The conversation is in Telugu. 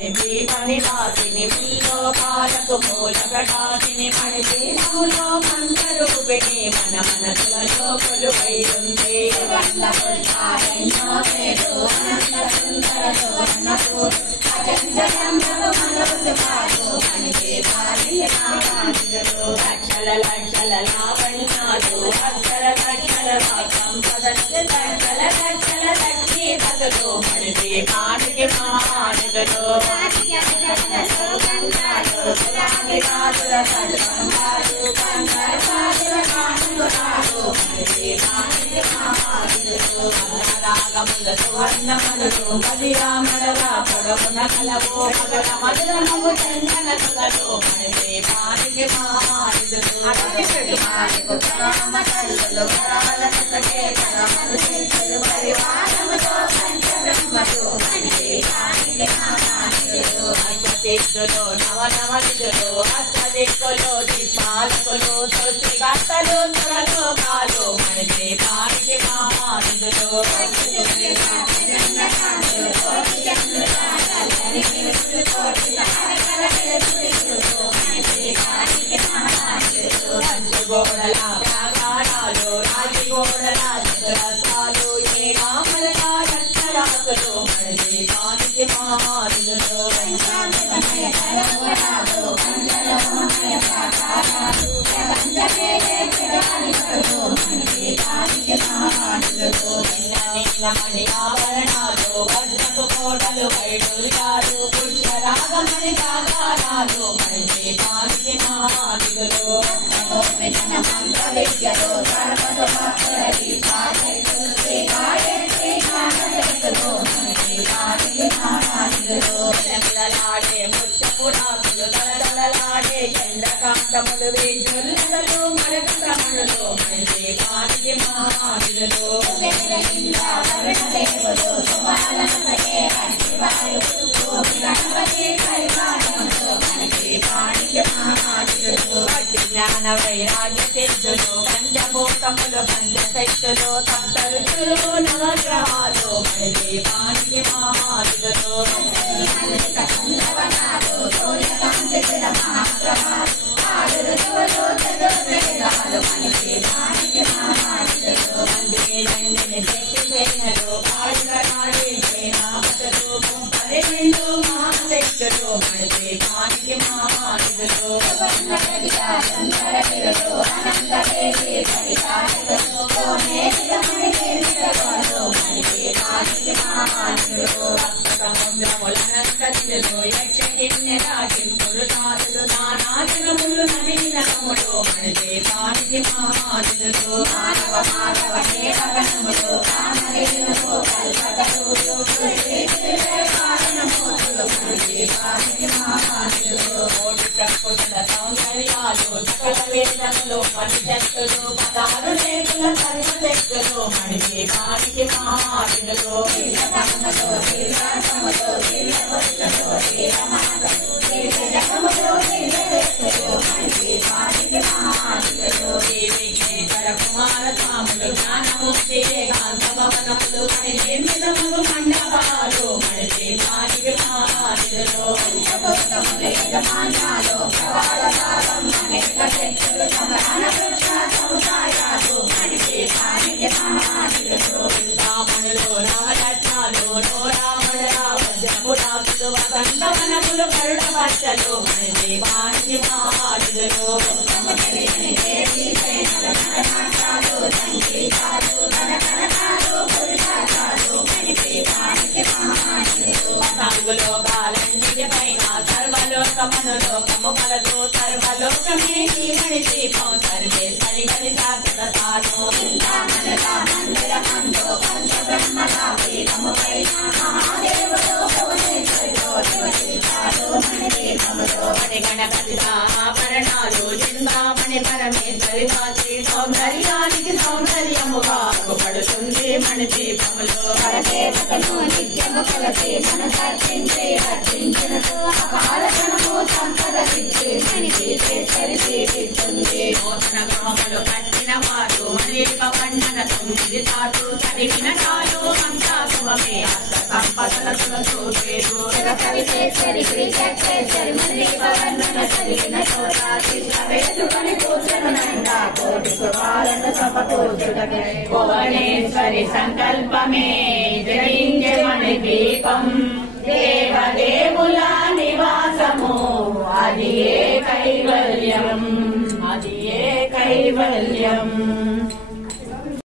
మణిదీపనివాసిని ముల్లోకాలకు మూల ప్రకాశిని మణిదీపములో మంత్రరూపిణి మన మనసులలో కొలువై ఉంది. లక్షల లక్షల లావణ్యాలు అక్షర లక్షల సంపదలు లక్షల లక్షల లక్ష్మీపతులు మణిదీపానికి మహానుగులు రాగముల సువర్ణమనులు మదిరామడగా పొడవున కలవు మధుర మధురము చందన సుగలు మణిదీపానికి మహానుగులు అష్టదిక్కులు నవనవదికులు అష్టదిక్కులు దిక్పాలకులు సృష్టికర్తలు సురలోకాలు మణిదీపానికి మహానుగులు గోడల ప్రాకారాలు రాజగోడల చతురస్రాలు ఏకామరల రక్షరాకులు మణిదీపానికి మహానుగులు నీలమణి ఆభరణాలు వజ్రపు కోటలు వైడూర్యాలు పుష్యరాగమణి ప్రాకారాలు మణిదీపానికి మహానుగులు పిల్లలాడే ముచ్చపురాకులు తలతలలాడే చంద్రకాంతములు విజుల్లలు మరకమణులు మణిదీపానికి మహానుగులు జ్ఞాన వైరాగ్య సిద్ధులు పంచభూతములు పంచశక్తులు సప్తరుచులు నవగ్రహాలు మణిదీపానికి మహానుగులు మణిదీపానికి మహానుగులు సముద్రములనంతలు యక్షకిన్నెరాజింపులు తాతులు నానాజనములు నవీనములు మణిదీపానికి మహానుగులు కోటి ప్రకృతుల సౌందర్యాలు సకల వేదములు మణిశక్తులు పదాలు లేకుల సర్వశక్తులు మణిదీపానికి మహానుగులు కుమార స్వాములు జ్ఞానమూర్తి ఏకాంత భవనములు నిర్మితములు మండపాలు మణిదీపానికి మహానుగులు రాములు నవరత్నాలు నోరాముల వజ్రపురాకులు వసంతవనములు కరుణ పచ్చలు మణిదీపానికి మహానుగులు లోకాలన్నిటి పైన సర్వలోకమును లోకము కలదు సర్వలోకమే మణిదీపం సర్వే సరిగని శాశ్వతాను గణపతి ఆభరణాలు జిందామణి పరమేశ్వరి వాసి సౌందర్యానికి సౌందర్యముగా పడుతుంది మణిదీపములో నిత్యము కలసి మనసర్చించి రచించినతో అకాల క్షణము సంపదలిచ్చి మణిదీపేశ్వరి నూతన గృహములు కట్టిన వారు మణిదీప పండన 9 సార్లు చదివిన చాలు అంతా శుభమే అష్ట సంపదల చూపేరు కవితేశ్వరి శ్రీచక్రేశ్వరి మండీప వర్ణన కలిగిన చోట కృష్ణ వేసుకొని కూర్చునునంట కోటి కృపాలను సమకూర్చుటకే భువనేశ్వరి సంకల్పమే జయించమని దీపం దేవదేవుల నివాసము అది ఏ కైవల్యం అది ఏ కైవల్యం